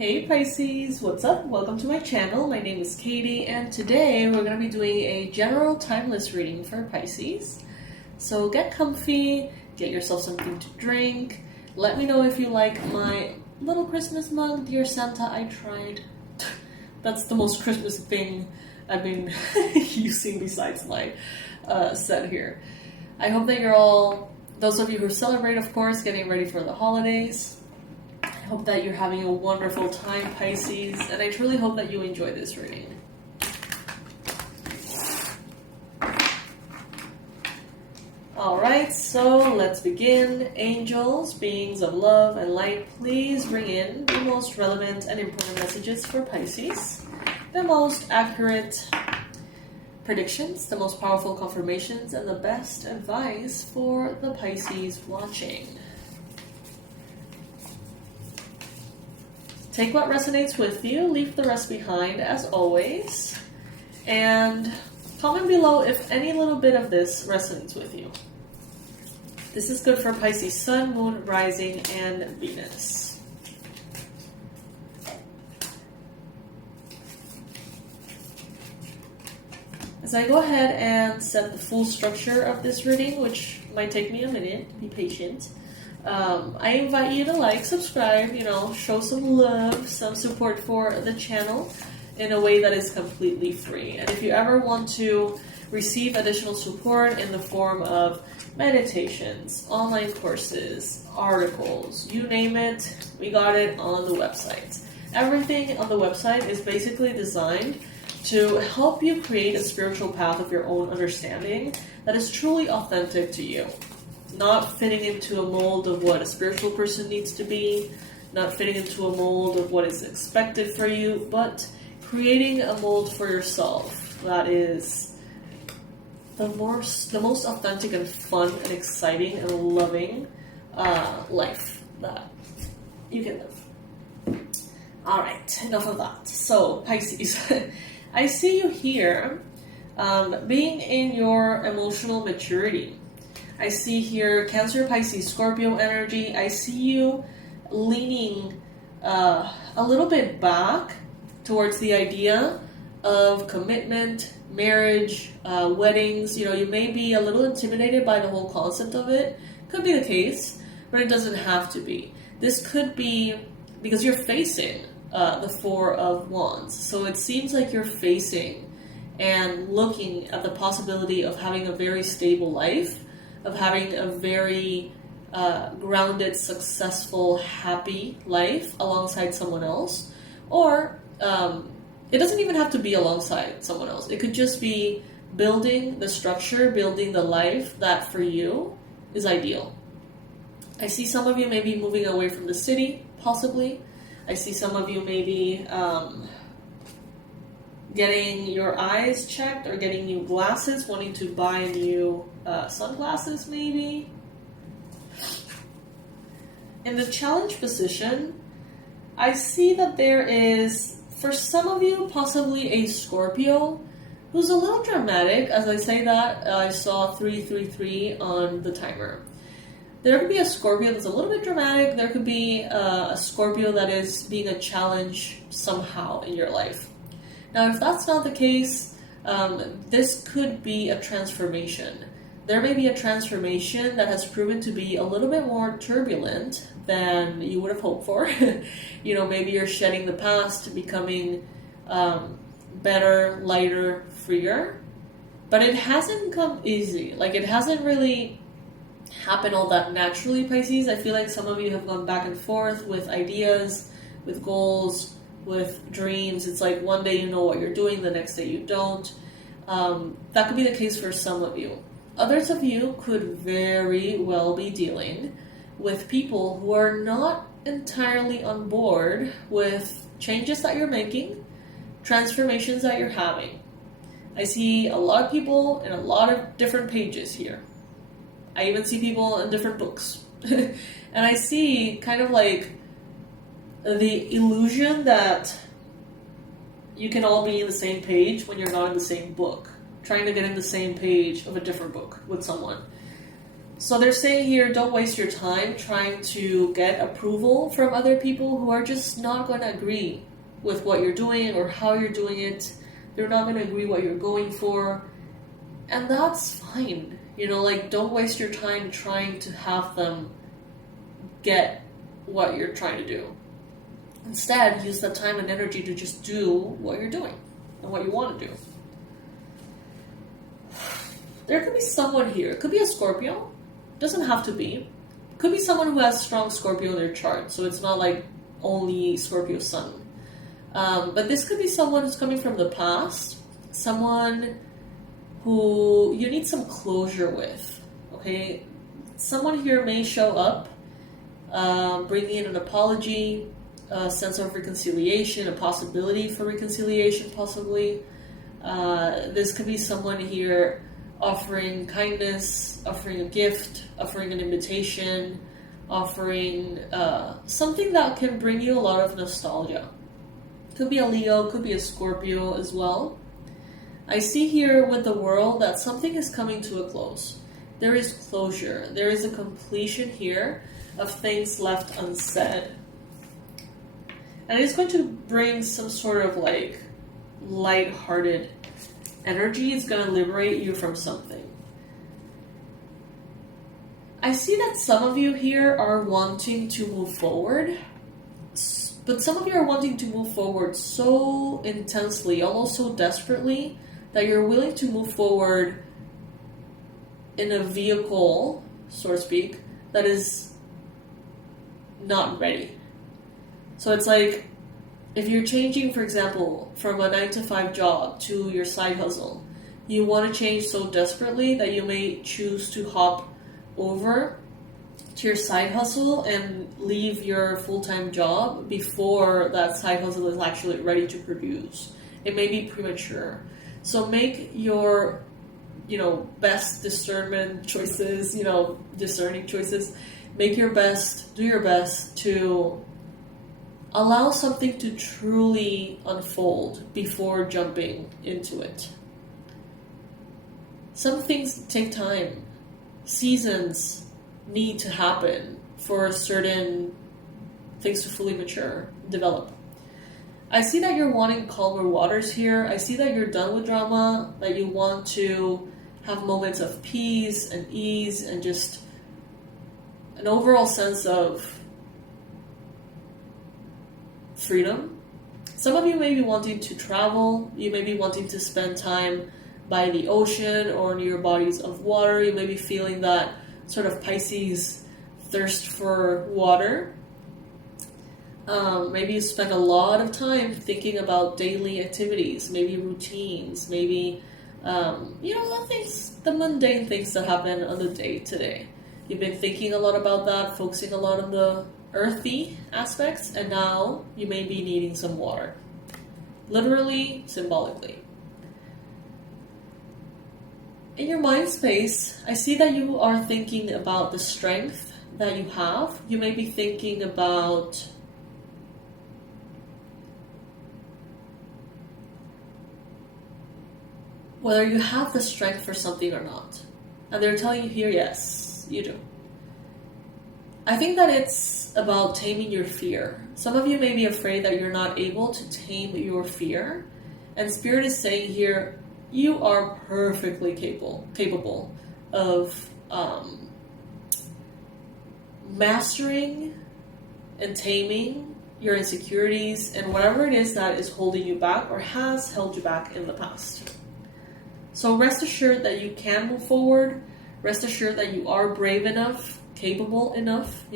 Hey Pisces, what's up? Welcome to my channel. My name is Katie, and today we're going to be doing a general timeless reading for Pisces. So get comfy, get yourself something to drink. Let me know if you like my little Christmas mug. Dear Santa, I tried. That's the most Christmas thing I've been using besides my set here. I hope that you're all, those of you who celebrate, of course, getting ready for the holidays. I hope that you're having a wonderful time, Pisces, and I truly hope that you enjoy this reading. Alright, so let's begin. Angels, beings of love and light, please bring in the most relevant and important messages for Pisces, the most accurate predictions, the most powerful confirmations, and the best advice for the Pisces watching. Take what resonates with you, leave the rest behind as always, and comment below if any little bit of this resonates with you. This is good for Pisces Sun, Moon, Rising, and Venus. As I go ahead and set the full structure of this reading, which might take me a minute, be patient. I invite you to like, subscribe, show some love, some support for the channel in a way that is completely free. And if you ever want to receive additional support in the form of meditations, online courses, articles, you name it, we got it on the website. Everything on the website is basically designed to help you create a spiritual path of your own understanding that is truly authentic to you. Not fitting into a mold of what a spiritual person needs to be, not fitting into a mold of what is expected for you, but creating a mold for yourself that is the most authentic and fun and exciting and loving life that you can live. Alright, enough of that. So, Pisces, I see you here being in your emotional maturity. I see here Cancer, Pisces, Scorpio energy. I see you leaning a little bit back towards the idea of commitment, marriage, weddings. You may be a little intimidated by the whole concept of it. Could be the case, but it doesn't have to be. This could be because you're facing the Four of Wands. So it seems like you're facing and looking at the possibility of having a very stable life, of having a very grounded, successful, happy life alongside someone else. Or it doesn't even have to be alongside someone else. It could just be building the structure, building the life that for you is ideal. I see some of you maybe moving away from the city, possibly. I see some of you maybe getting your eyes checked or getting new glasses, wanting to buy new sunglasses maybe. In the challenge position, I see that there is, for some of you, possibly a Scorpio who's a little dramatic. As I say that, I saw 333 on the timer. There could be a Scorpio that's a little bit dramatic. There could be a Scorpio that is being a challenge somehow in your life. Now, if that's not the case, this could be a transformation. There may be a transformation that has proven to be a little bit more turbulent than you would have hoped for. Maybe you're shedding the past, becoming better, lighter, freer. But it hasn't come easy. It hasn't really happened all that naturally, Pisces. I feel like some of you have gone back and forth with ideas, with goals, with dreams. It's like one day you know what you're doing, the next day you don't. That could be the case for some of you. Others of you could very well be dealing with people who are not entirely on board with changes that you're making, transformations that you're having. I see a lot of people in a lot of different pages here. I even see people in different books. And I see kind of like the illusion that you can all be in the same page when you're not in the same book. Trying to get in the same page of a different book with someone. So they're saying here, don't waste your time trying to get approval from other people who are just not going to agree with what you're doing or how you're doing it. They're not going to agree what you're going for. And that's fine. You know, like, don't waste your time trying to have them get what you're trying to do. Instead, use that time and energy to just do what you're doing and what you want to do. There could be someone here. It could be a Scorpio. Doesn't have to be. Could be someone who has strong Scorpio in their chart. So it's not like only Scorpio sun. But this could be someone who's coming from the past. Someone who you need some closure with. Okay? Someone here may show up, bringing in an apology, a sense of reconciliation, a possibility for reconciliation possibly. This could be someone here offering kindness, offering a gift, offering an invitation, offering something that can bring you a lot of nostalgia. Could be a Leo, could be a Scorpio as well. I see here with the world that something is coming to a close. There is closure. There is a completion here of things left unsaid. And it's going to bring some sort of like light-hearted energy. It's going to liberate you from something. I see that some of you here are wanting to move forward, but some of you are wanting to move forward so intensely, almost so desperately, that you're willing to move forward in a vehicle, so to speak, that is not ready. So it's like, if you're changing, for example, from a 9-to-5 job to your side hustle, you want to change so desperately that you may choose to hop over to your side hustle and leave your full-time job before that side hustle is actually ready to produce. It may be premature. So make your, best discerning choices, Make your best, do your best to allow something to truly unfold before jumping into it. Some things take time. Seasons need to happen for certain things to fully mature, develop. I see that you're wanting calmer waters here. I see that you're done with drama, that you want to have moments of peace and ease and just an overall sense of freedom. Some of you may be wanting to travel. You may be wanting to spend time by the ocean or near bodies of water. You may be feeling that sort of Pisces thirst for water. Maybe you spend a lot of time thinking about daily activities, maybe routines, maybe, the mundane things that happen on the day-to-day. You've been thinking a lot about that, focusing a lot on the earthy aspects, and now you may be needing some water. Literally, symbolically. In your mind space, I see that you are thinking about the strength that you have. You may be thinking about whether you have the strength for something or not. And they're telling you here, yes, you do. I think that it's about taming your fear. Some of you may be afraid that you're not able to tame your fear. And Spirit is saying here, you are perfectly capable of mastering and taming your insecurities and whatever it is that is holding you back or has held you back in the past. So rest assured that you can move forward. Rest assured that you are brave enough, capable enough,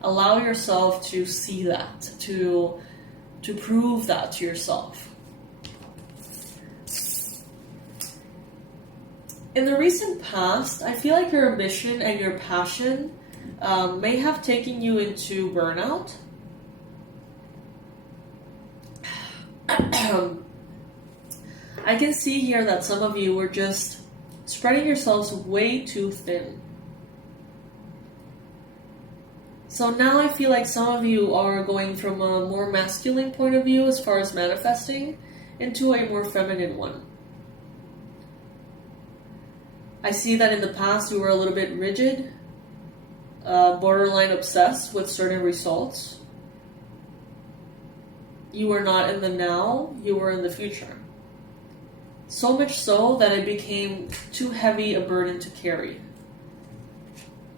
Allow yourself to see that, to prove that to yourself. In the recent past, I feel like your ambition and your passion may have taken you into burnout. I can see here that some of you were just spreading yourselves way too thin. So now I feel like some of you are going from a more masculine point of view as far as manifesting into a more feminine one. I see that in the past you were a little bit rigid, borderline obsessed with certain results. You were not in the now, you were in the future. So much so that it became too heavy a burden to carry.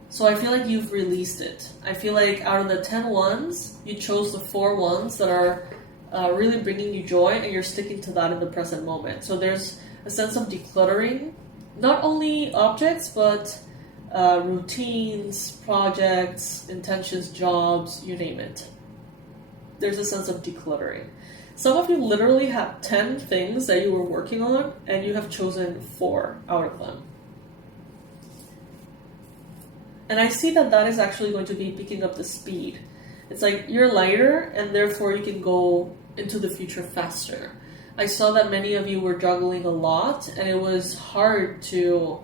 So I feel like you've released it. I feel like out of the 10 ones, you chose the 4 ones that are really bringing you joy, and you're sticking to that in the present moment. So there's a sense of decluttering, not only objects, but routines, projects, intentions, jobs, you name it. There's a sense of decluttering. Some of you literally have 10 things that you were working on, and you have chosen 4 out of them. And I see that that is actually going to be picking up the speed. It's like you're lighter, and therefore you can go into the future faster. I saw that many of you were juggling a lot, and it was hard to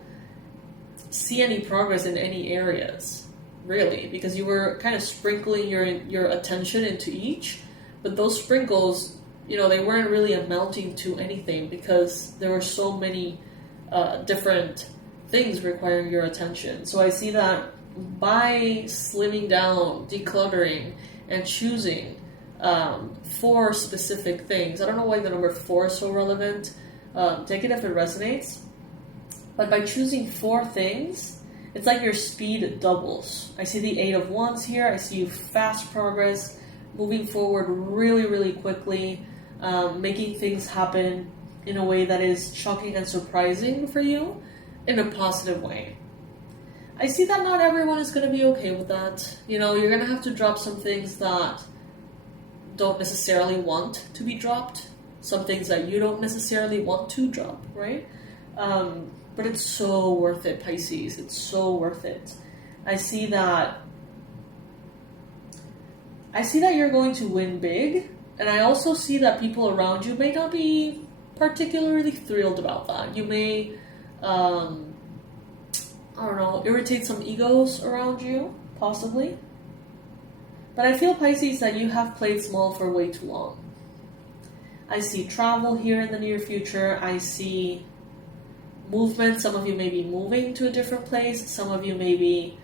see any progress in any areas, really, because you were kind of sprinkling your attention into each, but those sprinkles, they weren't really amounting to anything because there were so many different things requiring your attention. So I see that by slimming down, decluttering, and choosing 4 specific things. I don't know why the number 4 is so relevant. Take it if it resonates. But by choosing 4 things, it's like your speed doubles. I see the 8 of Wands here. I see you fast progress, moving forward really, really quickly, making things happen in a way that is shocking and surprising for you in a positive way. I see that not everyone is going to be okay with that. You're going to have to drop some things that don't necessarily want to be dropped, some things that you don't necessarily want to drop, right? But it's so worth it, Pisces. It's so worth it. I see that you're going to win big, and I also see that people around you may not be particularly thrilled about that. You may, irritate some egos around you, possibly. But I feel, Pisces, that you have played small for way too long. I see travel here in the near future. I see movement. Some of you may be moving to a different place. Some of you may be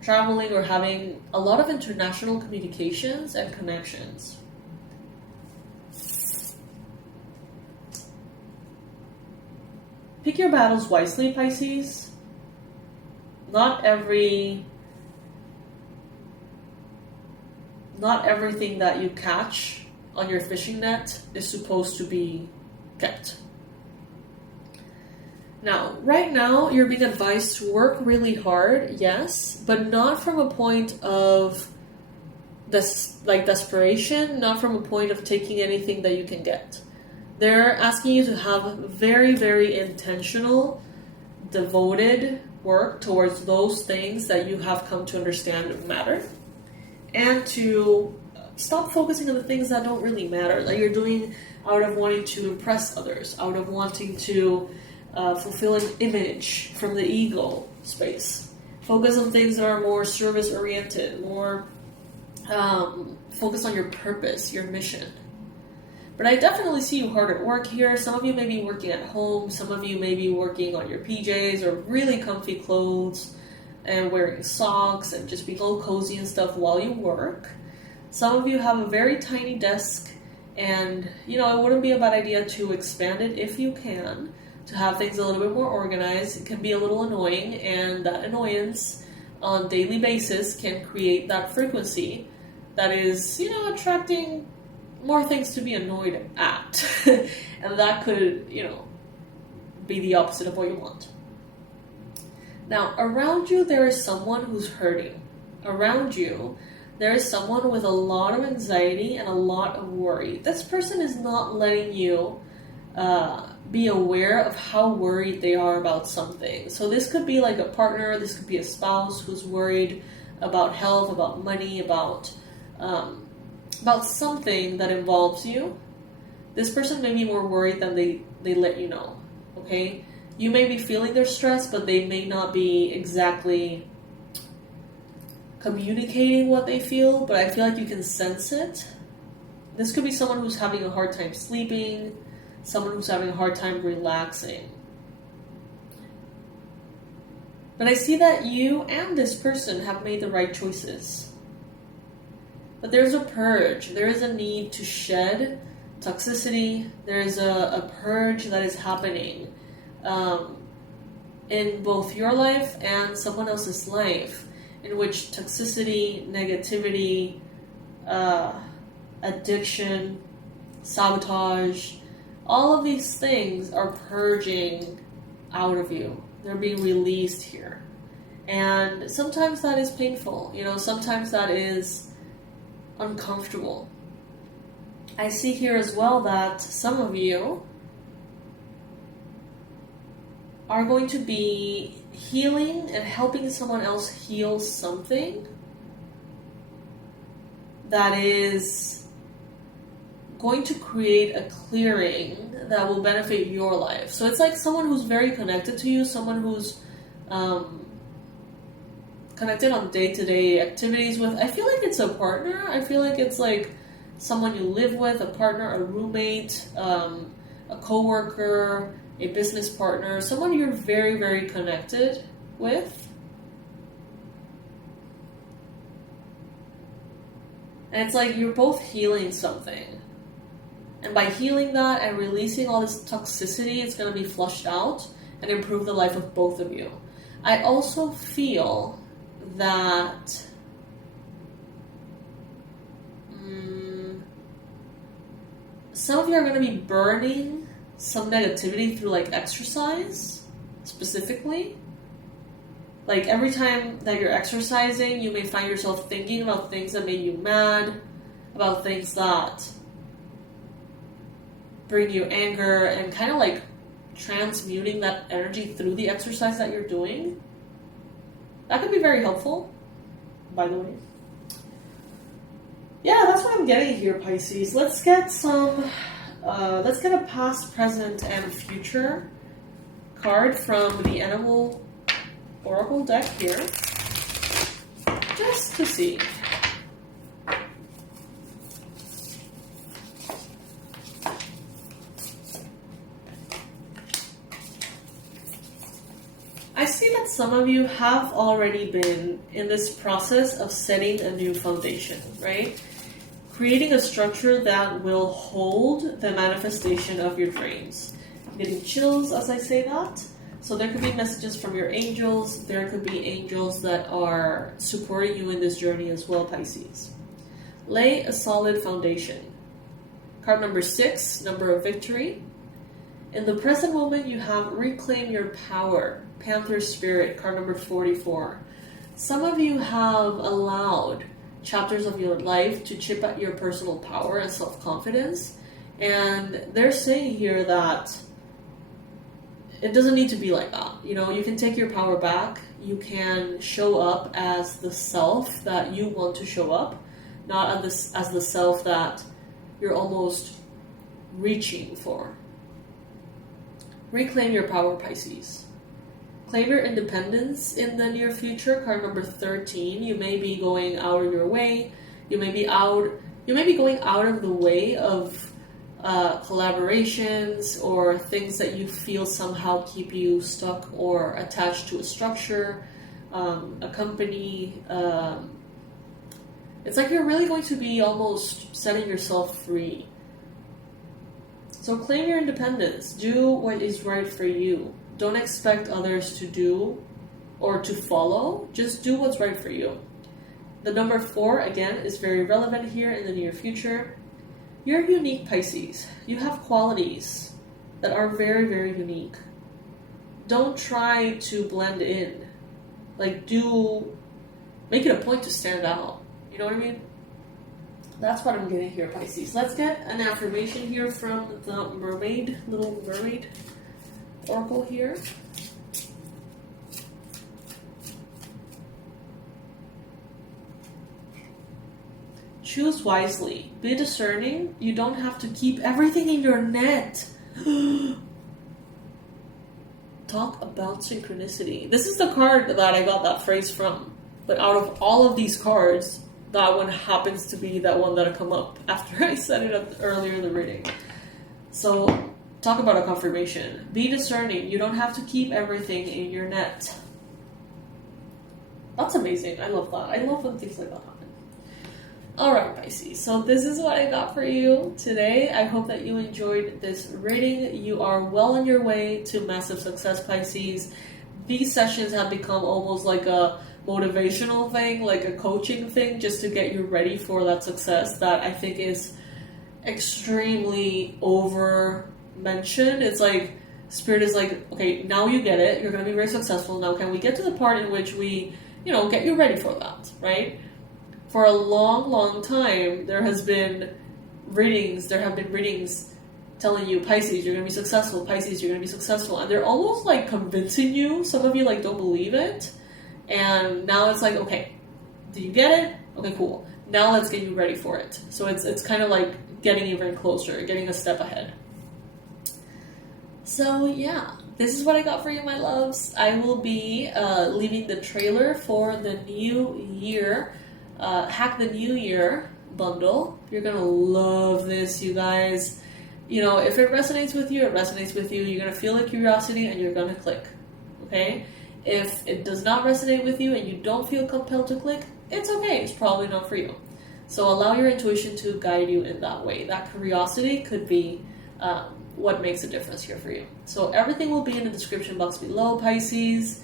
traveling or having a lot of international communications and connections. Pick your battles wisely, Pisces. Not everything that you catch on your fishing net is supposed to be kept. Now, right now, you're being advised to work really hard, yes, but not from a point of desperation, not from a point of taking anything that you can get. They're asking you to have very, very intentional, devoted work towards those things that you have come to understand matter, and to stop focusing on the things that don't really matter, that you're doing out of wanting to impress others, out of wanting to fulfill an image from the ego space. Focus on things that are more service-oriented, more focused on your purpose, your mission. But I definitely see you hard at work here. Some of you may be working at home. Some of you may be working on your PJs or really comfy clothes and wearing socks and just being all cozy and stuff while you work. Some of you have a very tiny desk, and it wouldn't be a bad idea to expand it if you can, to have things a little bit more organized. It can be a little annoying, and that annoyance on a daily basis can create that frequency that is, attracting more things to be annoyed at. And that could, be the opposite of what you want. Now, around you, there is someone who's hurting. Around you, there is someone with a lot of anxiety and a lot of worry. This person is not letting you be aware of how worried they are about something. So this could be like a partner, this could be a spouse who's worried about health, about money, about something that involves you. This person may be more worried than they let you know, okay? You may be feeling their stress, but they may not be exactly communicating what they feel, but I feel like you can sense it. This could be someone who's having a hard time sleeping, someone who's having a hard time relaxing. But I see that you and this person have made the right choices. But there's a purge. There is a need to shed toxicity. There is a purge that is happening in both your life and someone else's life, in which toxicity, negativity, addiction, sabotage, all of these things are purging out of you. They're being released here. And sometimes that is painful. Sometimes that is uncomfortable. I see here as well that some of you are going to be healing and helping someone else heal something that is going to create a clearing that will benefit your life. So it's like someone who's very connected to you, someone who's connected on day-to-day activities with. I feel like it's a partner. I feel like it's like someone you live with, a partner, a roommate, a coworker, a business partner, someone you're very, very connected with. And it's like you're both healing something. And by healing that and releasing all this toxicity, it's going to be flushed out and improve the life of both of you. I also feel that some of you are going to be burning some negativity through like exercise, specifically. Like every time that you're exercising, you may find yourself thinking about things that made you mad, about things that bring you anger, and kind of like transmuting that energy through the exercise that you're doing. That could be very helpful, by the way. Yeah, that's what I'm getting here, Pisces. Let's get a past, present, and future card from the Animal Oracle deck here, just to see. I see that some of you have already been in this process of setting a new foundation, right? Creating a structure that will hold the manifestation of your dreams. I'm getting chills as I say that. So there could be messages from your angels. There could be angels that are supporting you in this journey as well, Pisces. Lay a solid foundation. Card number 6, number of victory. In the present moment, you have reclaim your power. Panther Spirit, card number 44. Some of you have allowed chapters of your life to chip at your personal power and self-confidence. And they're saying here that it doesn't need to be like that. You can take your power back. You can show up as the self that you want to show up, not as the self that you're almost reaching for. Reclaim your power, Pisces. Claim your independence in the near future. Card number 13. You may be going out of your way. You may be going out of the way of collaborations or things that you feel somehow keep you stuck or attached to a structure, a company. It's like you're really going to be almost setting yourself free. So claim your independence. Do what is right for you. Don't expect others to do or to follow. Just do what's right for you. The number 4, again, is very relevant here in the near future. You're unique, Pisces. You have qualities that are very, very unique. Don't try to blend in. Make it a point to stand out. You know what I mean? That's what I'm getting here, Pisces. Let's get an affirmation here from the Little Mermaid Oracle here. Choose wisely. Be discerning. You don't have to keep everything in your net. Talk about synchronicity. This is the card that I got that phrase from. But out of all of these cards, that one happens to be that one that come up after I set it up earlier in the reading. So, talk about a confirmation. Be discerning. You don't have to keep everything in your net. That's amazing. I love that. I love when things like that happen. Alright, Pisces, so this is what I got for you today. I hope that you enjoyed this reading. You are well on your way to massive success, Pisces. These sessions have become almost like a motivational thing, like a coaching thing, just to get you ready for that success that I think is extremely over-mentioned. It's like, Spirit is like, okay, now you get it. You're going to be very successful. Now can we get to the part in which we, get you ready for that, right? For a long, long time, there have been readings telling you, Pisces, you're going to be successful, Pisces, you're going to be successful, and they're almost like convincing you. Some of you like don't believe it, and now it's like, okay, do you get it? Okay, cool. Now let's get you ready for it. So it's kind of like getting even closer, getting a step ahead. So yeah, this is what I got for you, my loves. I will be leaving the trailer for the new year. Hack the New Year bundle. You're gonna love this, you guys. If it resonates with you, it resonates with you. You're gonna feel the curiosity and you're gonna click. Okay? If it does not resonate with you and you don't feel compelled to click, it's okay. It's probably not for you. So allow your intuition to guide you in that way. That curiosity could be what makes a difference here for you. So everything will be in the description box below, Pisces.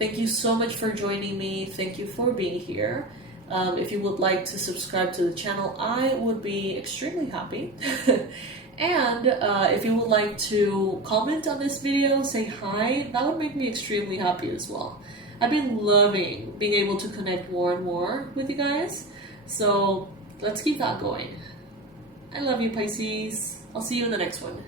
Thank you so much for joining me. Thank you for being here. If you would like to subscribe to the channel, I would be extremely happy. And if you would like to comment on this video, say hi, that would make me extremely happy as well. I've been loving being able to connect more and more with you guys. So let's keep that going. I love you, Pisces. I'll see you in the next one.